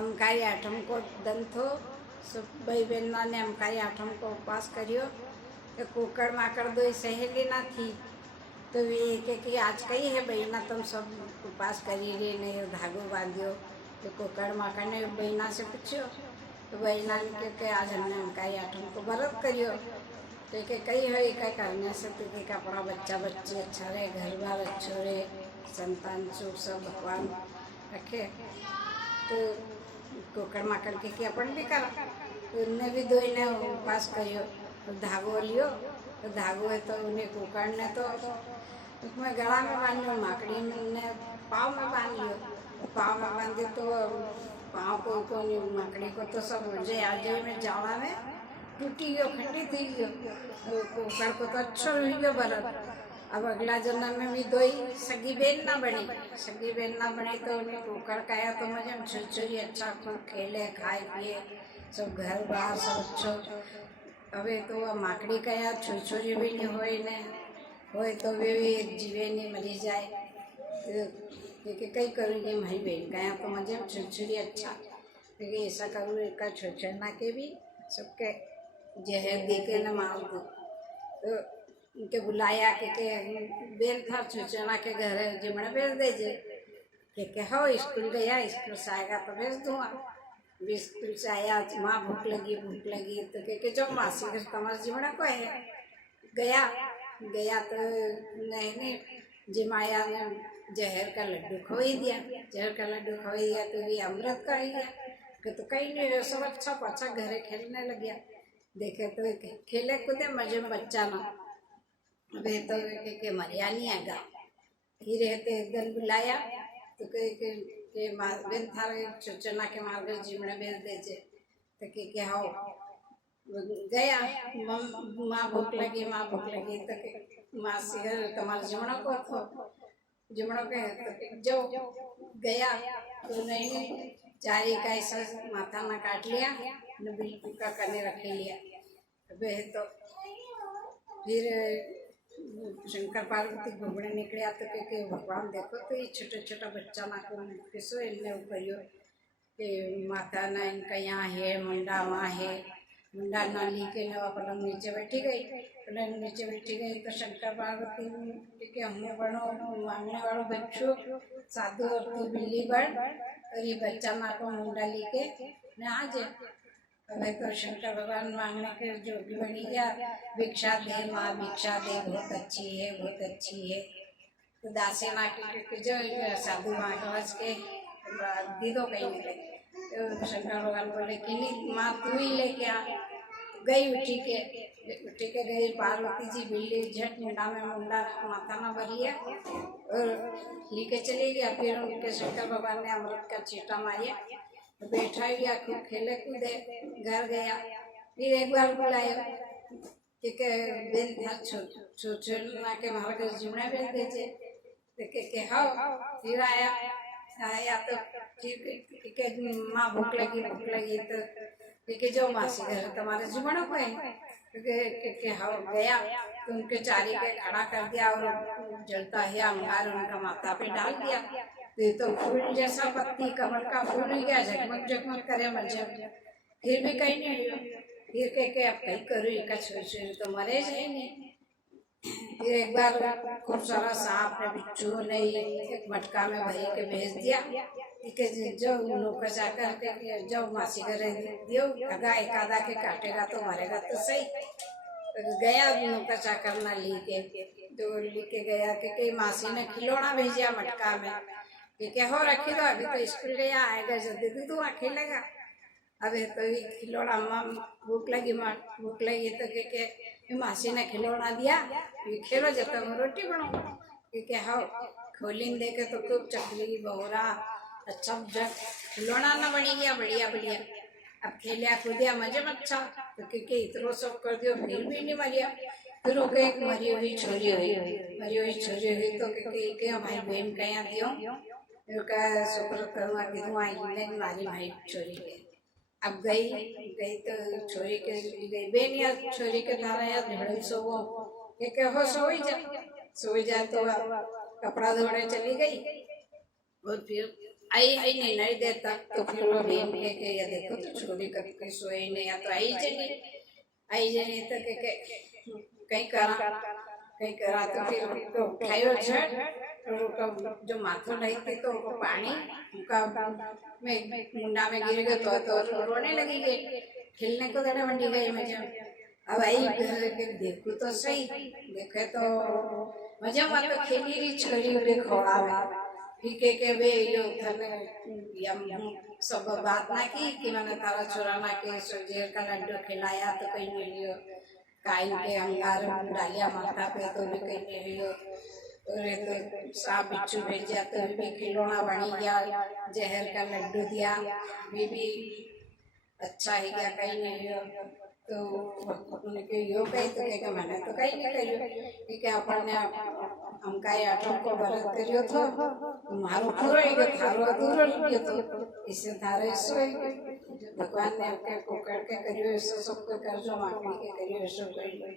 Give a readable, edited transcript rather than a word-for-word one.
અમકારી આઠમકો દંથો ભાઈ બહેનને અમકારી આઠમકો ઉપવાસ કર્યો કે કુકड़ माकड़ दो सहेली ना थी तो ये कि आज कही है बहना तुम सब उपवास करी रे ने धागो बांधियो तो कुकड़ माकड़ ने बहना से पूछो तो बहना ने के आज हमने अमकाई आठम को व्रत करियो तो के कही है क्या करने से तो के अपना बच्चा बच्चे अच्छा रहे घर बार अच्छो रहे संतान सुख सब भगवान रखे तो कुकड़ माकड़ के अपन भी करा उनने भी दो ने उपवास करियो तो धागो लियो तो धागो है तो उन्हें कुकड़ ने तो उसमें गला में बांध लियो माकड़ी ने पाँव में बांध लियो पाँव में बांधे तो पाँव को माकड़ी को तो सब मुझे आज में जावा में टूटी गयो खंडित थी गयो कुकड़ को तो अच्छो रही गयो बरत अब अगला जन्म में भी दो सगी बहन ना बनी तो उन्हें कुकड़ कहा तो मुझे छुरी अच्छा खूब खेले खाए पिए सब घर बाहर सब अच्छो હવે તો આ માકડી કયા છોરી બી નહીં હોય તો वे भी जीवे नहीं मरी जाए तो कई करूँगी मारी बहन कया तो मुझे छुरी अच्छा क्योंकि ऐसा करूँ एक छोड़ना के भी सबके जहर दे के न मार दो तो उनके बुलाया के बेन था छोड़ना के घर जिमड़ा भेज दीजिए के हो स्कूल गया स्कूल से आएगा तो भेज दूँगा स्कूल से आया माँ भूख लगी तो के जो मासी घर तमार जिमड़ा को है गया तो नहीं जिमाया ने जहर का लड्डू खोई दिया तो भी अमृत का ही गया तो कहीं नहीं सब अच्छा पचा घरे खेलने लग गया देखे तो खेले कूदे मजे में बच्चा ना अबे तो के मरिया नहीं आएगा ही रहते एक दिन बुलाया तो के बेन थारे चना के मार्ग जिमड़े भेज दीजिए तो के हो गया माँ भूख लगी तो माँ सिगर तुम्हारे जिमड़ा को तो जिमड़ा के जो गया तो नहीं चारी का ऐसा माथा ना काट लिया न बिल्कुल का करने रख लिया अबे तो फिर शंकर पार्वती घूमने निकले तो के भगवान देखो तो ये छोटा छोटा बच्चा ना को किसो इन्हें करियो कि माता ना इनका यहाँ है मुंडा वहाँ है मुंडा ना ली ना पलंग नीचे बैठी गई तो शंकर पार्वती के हमने बनो मांगने वालों बच्चों साधु और तू बिल्ली बन और ये बच्चा ना को मुंडा ली के ना आ जाए मैं तो शंकर भगवान मांगने के जो भी बनी गया भिक्षा दे माँ भिक्षा दे बहुत अच्छी है तो दासी माँ के जो साधु माँ के बस के दीदो कहीं मिले तो शंकर भगवान बोले कि नहीं माँ तू ही लेके आ गई उठी के गई पार्वती जी बिल्ली झट मुंडा में मुंडा माथा ना भरिया और लेके चली गया फिर उनके शंकर भगवान ने अमृत का चीटा मारिया बैठा गया खूब खेले कूदे घर गया फिर एक बार बुलाया कि बेन था छोड़ना के मार कर जिमड़ा भेज दीजिए तो के हाँ फिर आया तो ठीक माँ भूख लगी तो कि जो मासी घर तुम्हारे जिमड़ा को है क्योंकि हाँ गया तो उनके चारी के खड़ा कर दिया और जलता है अंगार उनका माथा पे डाल दिया तो फूल जैसा पत्ती कमल का फूल ही गया जगमग करे मजे फिर भी कहीं नहीं हुआ फिर के अब कहीं करूँ एक छोरी तो मरे जाए नहीं फिर एक बार खूब सारा सांप ने बिच्छू ने एक मटका में भरी के भेज दिया कि जो नौकर जाकर के जो मासी घर दियो अगा एक आधा के काटेगा तो मरेगा तो सही तो गया नौकर चाकर ना लेके गया कि मासी ने खिलौना भेजा मटका में क्या हो रखी दो अभी तो स्कूल गया आएगा जल्दी दूध वहाँ खेलेगा अभी तो खिलौना भूख लगी तो के मासी ने खिलौना दिया ये खेलो जब तक मैं रोटी बनाऊँ क्योंकि हाँ खोलिन देखे तो खूब चकली बहोरा अच्छा खिलौना ना बनी गया बढ़िया अब खेलिया कूदिया मजे में अच्छा तो क्योंकि इतना सब कर दियो फिर भी नहीं मरिया फिर वो एक मरी हुई छोरी हुई तो क्योंकि हमारी बहन कहीं दियो का शुक्र करूँगा कि तुम आई नहीं मारी भाई छोरी के अब गई तो छोरी के गई बेन या छोरी के धारा या भिड़ सोवो के हो सो ही जाए तो कपड़ा धोने चली गई और फिर आई आई नहीं देता तो फिर वो बहन के या देखो तो छोरी कभी सोई नहीं या तो आई जनी तो के कहीं करा तो फिर तो खायो झट और उसका जो माथो नहीं थी तो वो पानी उनका में मुंडा में गिर गया तो रोने लगी गई खेलने को देने मंडी गई मैं जब अब आई घर के देखो तो सही देखे तो मजा में तो खेली रही छोरी उरे खोड़ावे फिर के वे यो थने यम सब बात ना की कि मैंने तारा छोरा ना के सोजेर का लड्डू खिलाया तो कहीं नहीं लियो काइन के अंगार डालिया माथा पे तो भी कहीं नहीं लियो और ये तो सांप बिच्छू भेज दिया तो भी खिलौना बनी गया जहर का लड्डू दिया भी अच्छा ही गया कहीं नहीं लियो तो उनके यो कही तो कहेगा मैंने तो कहीं नहीं कही कि अपन ने हमका ये आटम को बरत करियो तो मारो पूरा ही थारो अधूरो लियो तो इससे थारे सो भगवान ने आपके को करके करियो ऐसा सब कर जो मांगने के करियो ऐसा करियो